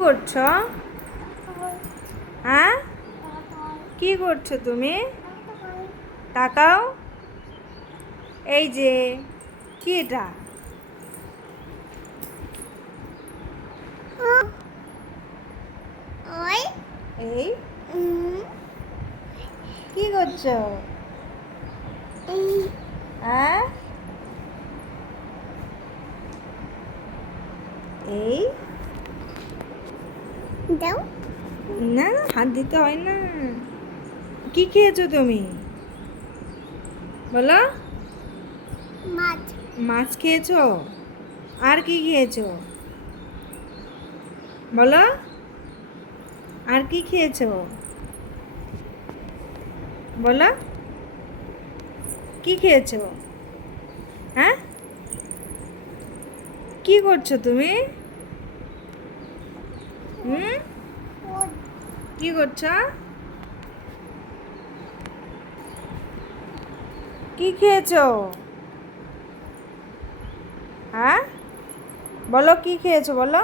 করছো? হ্যাঁ, কি করছো তুমি? তাকাও। এই যে কি এটা? এই কি করছো? হ্যাঁ, এই দাও। না, হাত দিতে হয় না। কি খেয়েছো তুমি? বলো। মাছ। মাছ খেয়েছো? আর কি খেয়েছো? বলো। আর কি খেয়েছো? বলো। কি খেয়েছো? হ্যাঁ, কি করছো তুমি? হুম, কি করছো? কি খেয়েছো? হ্যাঁ, বলো কি খেয়েছো বলো।